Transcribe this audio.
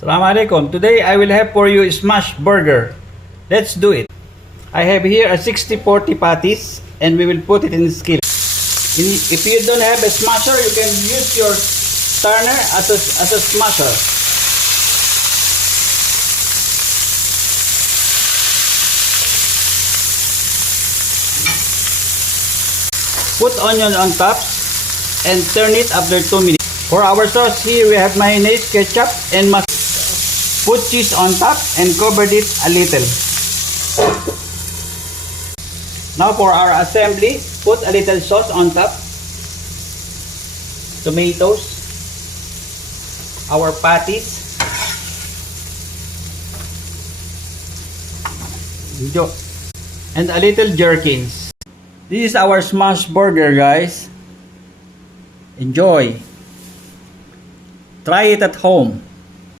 Assalamualaikum. Today I will have for you a smash burger. Let's do it. I have here a 60-40 patties and we will put it in the skillet. If you don't have a smasher, you can use your turner as a smasher. Put onion on top and turn it after 2 minutes. For our sauce here we have mayonnaise, ketchup and mustard. Put cheese on top and cover it a little. Now for our assembly, put a little sauce on top. Tomatoes. Our patties. And a little jerkins. This is our smash burger, guys. Enjoy. Try it at home.